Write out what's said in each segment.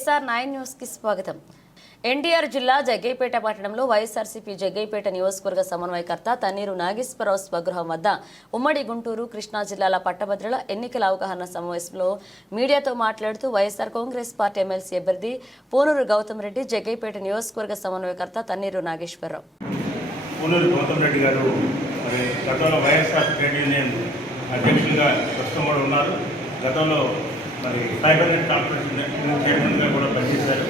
SR9 న్యూస్కి స్వాగతం. ఎన్టీఆర్ జిల్లా జగ్గైపేట పట్టణంలో వైఎస్ఆర్సీపీ జగ్గైపేట నియోజకవర్గ సమన్వయకర్త తన్నీరు నాగేశ్వరరావు స్వగృహం వద్ద ఉమ్మడి గుంటూరు, కృష్ణా జిల్లాల పట్టభద్రుల ఎన్నికల అవగాహన సమావేశంలో మీడియాతో మాట్లాడుతూ వైఎస్ఆర్ కాంగ్రెస్ పార్టీ ఎమ్మెల్సీ అభ్యర్థి పూనూరు గౌతమ్ రెడ్డి జగ్గైపేట నియోజకవర్గ సమన్వయకర్త తన్నీరు నాగేశ్వరరావు. పూనూరు గౌతమ్ రెడ్డి గారు గతంలో వైఎస్ఆర్ ట్రేడ్ యూనియన్ అధ్యక్షులుగా ప్రస్తుతం కూడా ఉన్నారు. గతంలో సైబర్ నెట్ కార్పొరేషన్ చైర్మన్గా కూడా పనిచేశారు.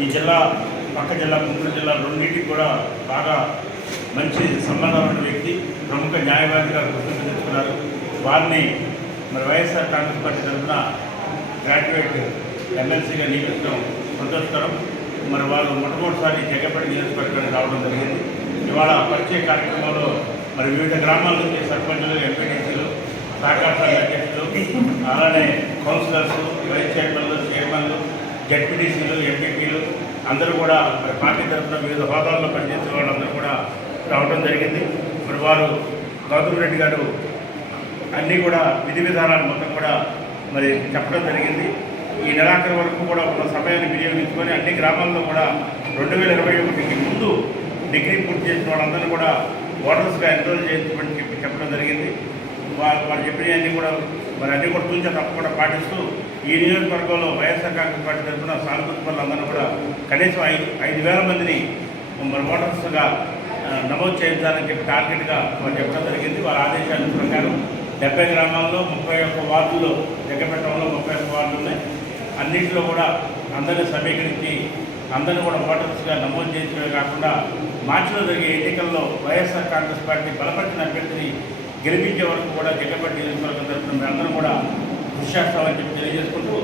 ఈ జిల్లా పక్క జిల్లా గుంటూరు జిల్లా రెండింటికి కూడా బాగా మంచి సంబంధమైన వ్యక్తి, ప్రముఖ న్యాయవాదిగా గుర్తింపు తెచ్చుకున్నారు. వారిని వైఎస్ఆర్ కాంగ్రెస్ పార్టీ తరఫున గ్రాడ్యుయేట్ ఎమ్మెల్సీగా నియమించడం సంతోషకరం. వారు మొట్టమొదటిసారి జగ్గైపేట నియోజకవర్గానికి రావడం జరిగింది. ఇవాళ పరిచయ కార్యక్రమంలో వివిధ గ్రామాల నుంచి సర్పంచులు, ఎంపీటీసీలు, సహకార సంఘ అధ్యక్షులు, అలానే కౌన్సిలర్స్, వైస్ చైర్మన్లు, జడ్పీటీసీలు, ఎంపీపీలు అందరూ కూడా పార్టీ తరఫున వివిధ హోదాల్లో పనిచేసే వాళ్ళందరూ కూడా రావడం జరిగింది. వారు గౌతమ్ రెడ్డి గారు అన్నీ కూడా విధి విధానాలు మొత్తం కూడా చెప్పడం జరిగింది. ఈ నెలాఖరు వరకు కూడా ఉన్న సమయాన్ని వినియోగించుకొని అన్ని గ్రామాల్లో కూడా 2021కి ముందు డిగ్రీ పూర్తి చేసిన వాళ్ళందరూ కూడా ఓటర్స్గా ఎన్రోల్ చేయించమని చెప్పడం జరిగింది. వారు చెప్పినవన్నీ కూడా అన్నీ కూడా తూచా తప్పకుండా పాటిస్తూ ఈ నియోజకవర్గంలో వైఎస్ఆర్ కాంగ్రెస్ పార్టీ తరఫున సానుభూతి పనులందరూ కూడా కనీసం 5,000 మందిని ఓటర్స్గా నమోదు చేయించాలని చెప్పి టార్గెట్గా వారు చెప్పడం జరిగింది. వారి ఆదేశాల ప్రకారం 70 గ్రామాల్లో 31 వార్డుల్లో, జగ్గైపేటలో 31 వార్డులు ఉన్నాయి. అన్నింటిలో కూడా అందరినీ సమీకరించి అందరినీ కూడా ఓటర్స్గా నమోదు చేయించడమే కాకుండా మార్చిలో జరిగే ఎన్నికల్లో వైఎస్ఆర్ కాంగ్రెస్ పార్టీ బలపరిచిన అభ్యర్థిని గెలిపించే వరకు కూడా జగ్గైపేట నియోజకవర్గం తరఫున అందరూ కూడా కృషి చేస్తామని చెప్పి తెలియజేసుకుంటూ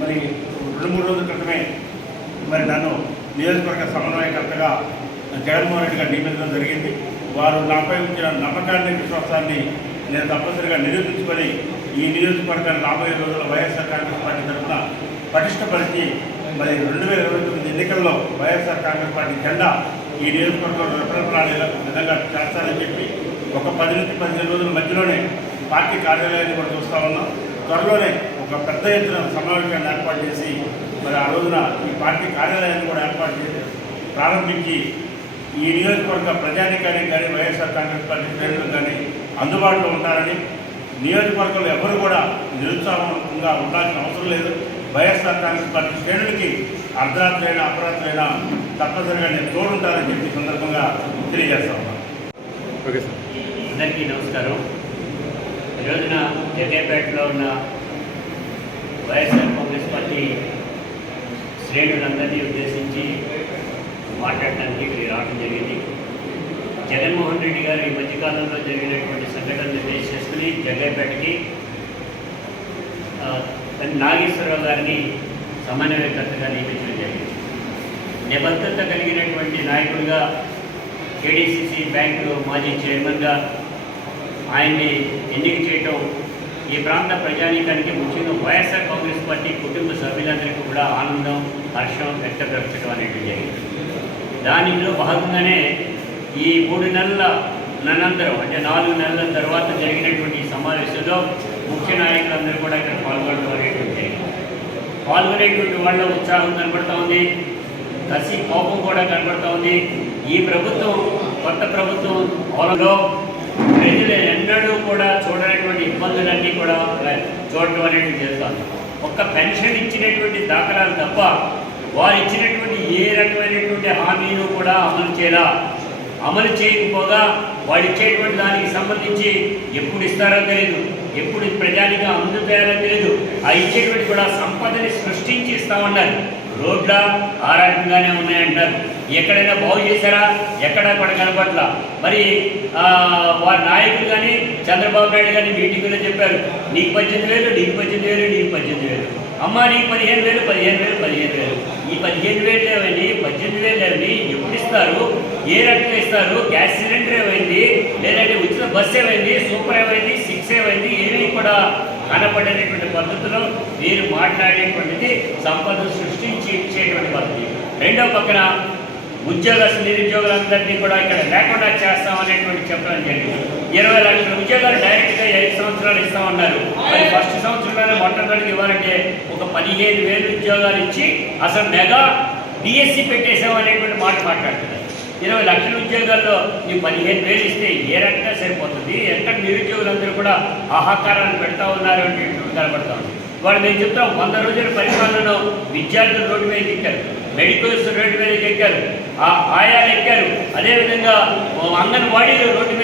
2-3 రోజుల క్రితమే నన్ను నియోజకవర్గ సమన్వయకర్తగా జగన్మోహన్ రెడ్డి గారు నియమించడం జరిగింది. వారు నాపై ఉంచిన నమ్మకాన్ని, విశ్వాసాన్ని నేను తప్పనిసరిగా నిరూపించుకొని ఈ నియోజకవర్గాన్ని రాబోయే రోజుల్లో వైఎస్ఆర్ కాంగ్రెస్ పార్టీ తరఫున పటిష్టపరిచి 2029 ఎన్నికల్లో వైఎస్ఆర్ కాంగ్రెస్ పార్టీ జెండా ఈ నియోజకవర్గంలో రెపరెపలాడే విధంగా చేస్తారని చెప్పి ఒక 10 నుంచి 15 రోజుల మధ్యలోనే పార్టీ కార్యాలయాన్ని కూడా చూస్తూ ఉన్నాం. త్వరలోనే ఒక పెద్ద ఎత్తున సమావేశాన్ని ఏర్పాటు చేసి ఆ రోజున ఈ పార్టీ కార్యాలయాన్ని కూడా ఏర్పాటు చేసి ప్రారంభించి ఈ నియోజకవర్గ ప్రజానికానికి కానీ వైఎస్ఆర్ కాంగ్రెస్ పార్టీ శ్రేణులకు కానీ అందుబాటులో ఉంటారని, నియోజకవర్గంలో ఎవరు కూడా నిరుత్సాహంగా ఉండాల్సిన అవసరం లేదు. వైఎస్ఆర్ కాంగ్రెస్ పార్టీ శ్రేణులకి అర్ధరాత్రైనా అపరాత్రైనా తప్పనిసరిగా నేను తోడుంటానని చెప్పి సందర్భంగా తెలియజేస్తా ఉన్నాను. Okay sir. అందరికీ నమస్కారం. ఈరోజున జగ్గైపేటలో ఉన్న వైఎస్ఆర్ కాంగ్రెస్ పార్టీ శ్రేణులందరినీ ఉద్దేశించి మాట్లాడటానికి ఇక్కడ రావడం జరిగింది. జగన్మోహన్ రెడ్డి గారు ఈ మధ్యకాలంలో జరిగినటువంటి సంఘటనలు బేస్ చేసుకుని జగ్గైపేటకి నాగేశ్వరరావు గారిని సమన్వయకర్తగా నియమించడం జరిగింది. నిబద్ధత కలిగినటువంటి నాయకుడిగా, కేడీసీసీ బ్యాంకు మాజీ చైర్మన్గా ఆయన్ని ఎన్నిక చేయటం ఈ ప్రాంత ప్రజానీకానికి, ముఖ్యంగా వైఎస్ఆర్ కాంగ్రెస్ పార్టీ కుటుంబ సభ్యులందరికీ కూడా ఆనందం, హర్షం వ్యక్తపరచడం అనేది జరిగింది. దానిలో భాగంగానే ఈ 3 నెలల అనంతరం, అంటే 4 నెలల తర్వాత జరిగినటువంటి ఈ సమావేశంలో ముఖ్య నాయకులందరూ కూడా ఇక్కడ పాల్గొనడం అనేటువంటి జరిగింది. పాల్గొనేటువంటి వాళ్ళ ఉత్సాహం కనబడుతూ ఉంది, కసి కోపం కూడా కనబడుతూ ఉంది. ఈ ప్రభుత్వం, కొత్త ప్రభుత్వం అవలంలో ప్రజలు ఎన్నడూ కూడా చూడనటువంటి ఇబ్బందులన్నీ కూడా చూడటం అనేది చేస్తాను. ఒక్క పెన్షన్ ఇచ్చినటువంటి దాఖలాలు తప్ప వారు ఇచ్చినటువంటి ఏ రకమైనటువంటి హామీను కూడా అమలు చేయకపోగా వాడు ఇచ్చేటువంటి దానికి సంబంధించి ఎప్పుడు ఇస్తారో తెలియదు, ఎప్పుడు ప్రజానిగా అందుతారో తెలియదు. ఆ ఇచ్చేటువంటి కూడా సంపదని సృష్టించి ఇస్తామన్నారు. రోడ్ల ఆ రకంగానే ఉన్నాయంటారు. ఎక్కడైనా బాగు చేశారా? ఎక్కడా కూడా కనపట్ల. వారి నాయకులు కానీ చంద్రబాబు నాయుడు కానీ మీటింగులో చెప్పారు, నీకు 18,000, నీకు 18,000, నీకు 18,000, అమ్మ నీకు 15,000, 15,000, 15,000. ఈ 15,000 ఏమైంది, 18,000 ఏమైంది, ఎప్పుడు ఇస్తారు, ఏ రకంగా ఇస్తారు? గ్యాస్ సిలిండర్ ఏమైంది, లేదంటే ఉచిత బస్సు ఏమైంది, సూపర్ ఏమైంది, 6 ఏమైంది, ఏమీ కూడా కనపడేటువంటి పద్ధతిలో మీరు మాట్లాడేటువంటిది సంపద సృష్టించి ఇచ్చేటువంటి పద్ధతి. రెండో పక్కన నిరుద్యోగులందరినీ కూడా ఇక్కడ లేకుండా చేస్తామనేటువంటి చెప్పడం జరిగింది. 20 లక్షల ఉద్యోగాలు డైరెక్ట్గా 5 సంవత్సరాలు ఇస్తామన్నారు. మరి ఫస్ట్ సంవత్సరంలోనే మొట్టమొదటికి ఇవ్వాలంటే ఒక 15,000 ఉద్యోగాలు ఇచ్చి అసలు మెగా డిఎస్సి పెట్టేసామనేటువంటి మాట మాట్లాడుతున్నారు. 20 లక్షల ఉద్యోగాల్లో ఈ 15,000 ఇస్తే ఏ రకంగా సరిపోతుంది? ఎక్కడ నిరుద్యోగులందరూ కూడా ఆహాకారాన్ని పెడతా ఉన్నారు అనేటువంటి కనబడతా ఉంది. వాళ్ళు మేము చెప్తాం 100 రోజుల పరిపాలనలో విద్యార్థులు రోడ్డు మీద ఎక్కారు, మెడికల్స్ రోడ్డు మీద ఎక్కారు, ఆయాలు ఎక్కారు, అదేవిధంగా అంగన్వాడీలు రోడ్డు మీద